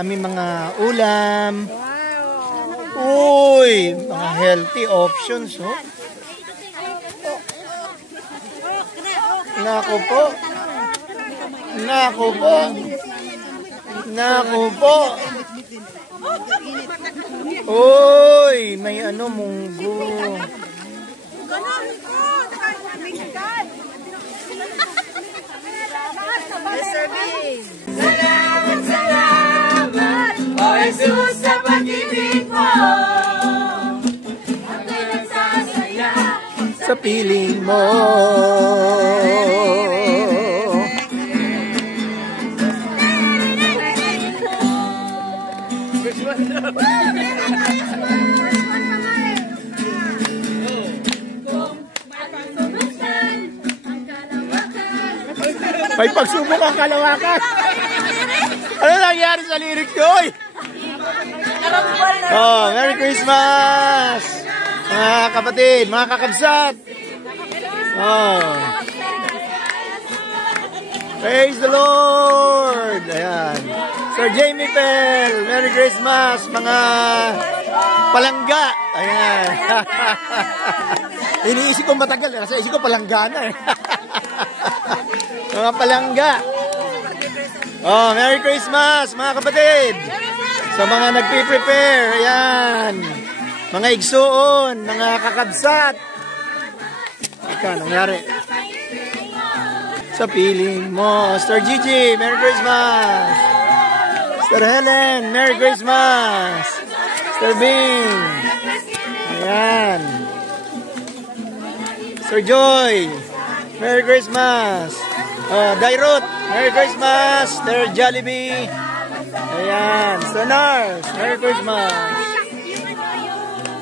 Aming mga ulam. Uy, mga healthy options, oh. Naku po. Naku po. Naku po. Uy, may ano, munggo. Salamat, salamat, O Jesus, sa pag-ibig mo. Ako'y nagsasaya sa piling mo. May pagsubok ang kalawakan. Ano nangyari sa lyrics ko? Oh, Merry Christmas! Mga kapatid, mga kakabsat. Oh. Praise the Lord! Ayan. Sir Jamie Pell, Merry Christmas! Mga palangga. Ayan. Iniisip ko matagal. Kasi isip ko palangga na eh. Mga palangga. Oh, Merry Christmas mga kapatid. Sa mga nagpi-prepare, ayan. Mga igsuon, mga kakabsat. Ika, nangyari. Sa piling mo. Sir Gigi, Merry Christmas. Sir Helen, Merry Christmas. Sir Bing. Ayan. Sir Joy, Merry Christmas. Dairut, Merry Christmas. Sir Jollibee. Ayan. Sir Nars, Merry Christmas.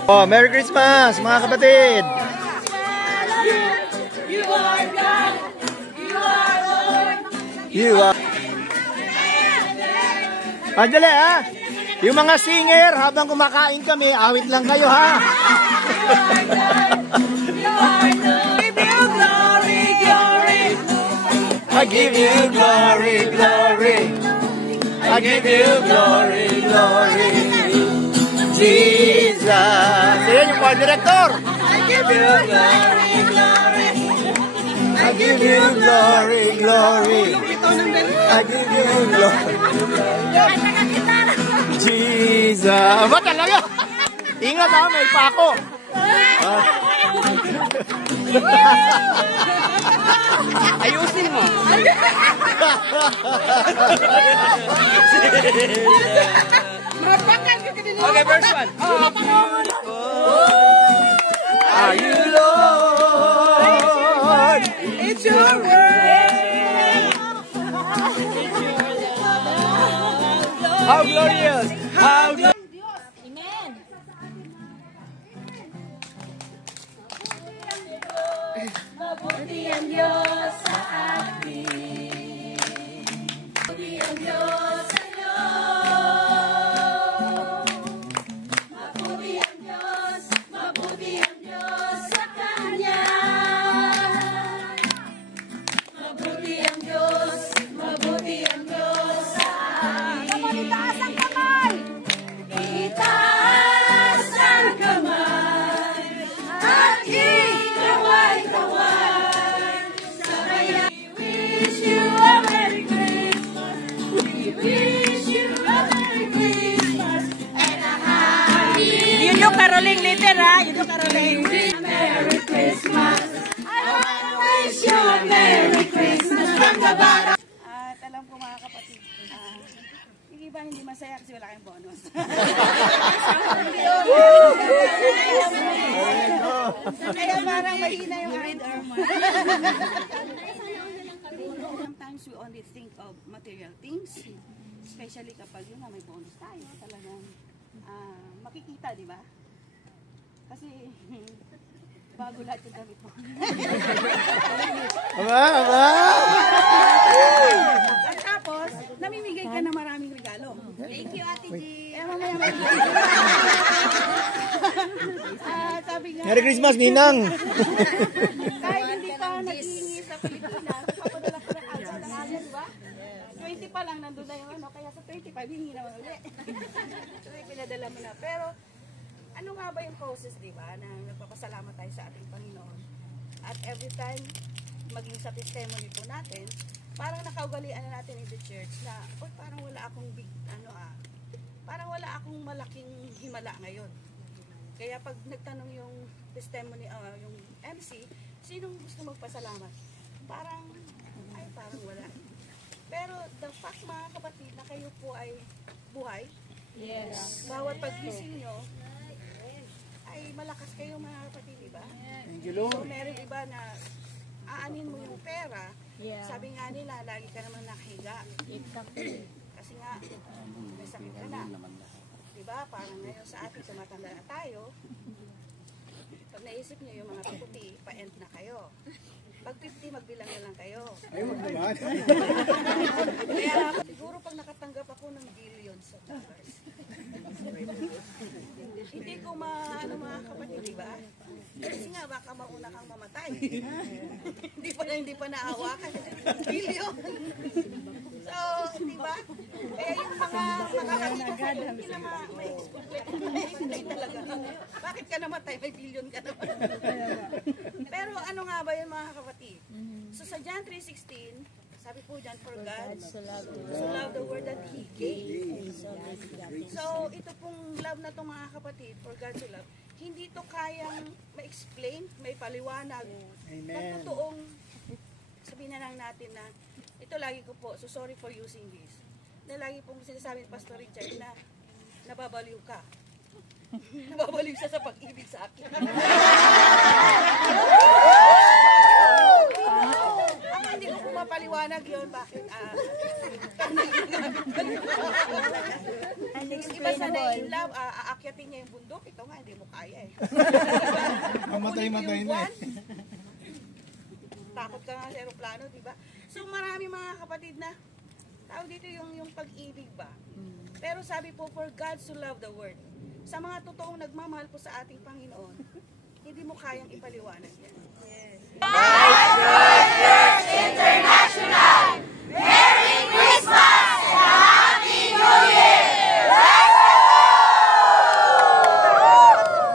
Oh, Merry Christmas, mga kapatid. You are God. You are Lord. You are. Andali ha. Yung mga singer, habang kumakain kami, awit lang kayo ha. You are Lord. I give you glory, glory. I give you glory, glory. Jesus. Ayan yung choir director. I give you glory, glory. I give you glory, glory. I give you glory. Jesus. Ba talaga? Ingat ha, may pako. Ayusin mo. Okay, verse 1. How glorious! How glorious! Amen. Mabuti ang Diyos sa atin. Mabuti ang Diyos sa iyo. Mabuti ang Diyos sa Kanya. Mabuti ang Diyos sa atin. Itaas ang kamay! Itaas ang kamay at ikaway-kaway. Sabay we wish you a Merry Christmas. We wish you a Merry Christmas and a Happy Yun yung caroling later, ha? Yun yung caroling. Merry Christmas. I wanna wish you a Merry Christmas from the bottom. At alam ko mga kapatid, yung iba hindi masaya kasi wala kayong bonus. Kaya parang mahina yung read or Sometimes we only think of material things, especially kapag yun na may bonus tayo, talagang makikita, di ba? Kasi bago lahat yung damit mo. Aba, aba! At tapos, namimigay ka ng maraming regalo. Thank you, Ate G. Kaya mamaya may sabi nga, Merry Christmas, Ninang! kahit hindi pa naghihingi sa Pilipinas, papadala ko ng agad ng agad, di ba? 20 pa lang, nandun na yung ano, kaya sa 25, hingi naman ulit. So, pinadala mo na. Pero, ano nga ba yung process, di ba, na nagpapasalamat tayo sa ating Panginoon? At every time, maging sa testimony po natin, parang nakaugalian na natin in the church na, oy, parang wala akong big, parang wala akong malaking himala ngayon. Kaya pag nagtanong yung testimony, yung MC, sinong gusto magpasalamat? Parang wala. Pero the fact, mga kapatid, na kayo po ay buhay, yes. Bawat paggising nyo, ay malakas kayo mga kapatid, diba? Thank you, Lord. So meron iba na aanin mo yung pera, sabi nga nila, lagi ka naman nakahiga. Kasi nga, may sakit ka na. Diba? Parang ngayon sa atin, tumatanda na tayo. Pag naisip nyo yung mga puti, pa-end na kayo. Pag 50, magbilang na lang kayo. Ay, wag naman. Kaya siguro pag nakatanggap ako ng billions of dollars, hindi ko mga kapatid, diba? Kasi nga, baka mauna kang mamatay. hindi pa naawakan. Billion. So, diba? Kaya yung mga kapatid, hindi na ma-explain talaga. Bakit ka namatay? May billion ka naman. Pero ano nga ba yun mga kapatid? So sa John 3:16, sabi po dyan, for God so loved the world that He gave. So ito pong love na itong mga kapatid, for God so loved, hindi ito kayang ma-explain, may paliwanag. Na totoong, sabihin na lang natin na, ito lagi ko po, so sorry for using this, na lagi pong sinasabi ni Pastor Richard na nababaliw ka. Nababaliw siya sa pag-ibig sa akin. Ako hindi ko pumapaliwanag yun. Bakit? Yung iba sa na-in-love, aakyatin niya yung bundok. Ito nga, hindi mo kaya eh. Mamatay-matay na eh. Takot ka nga sa aeroplano, diba? So marami mga kapatid na, tawag dito yung pag-ibig ba? Pero sabi po, for God so loved the world. Sa mga totoong nagmamahal po sa ating Panginoon, hindi mo kayang ipaliwanag yan. Yes. International!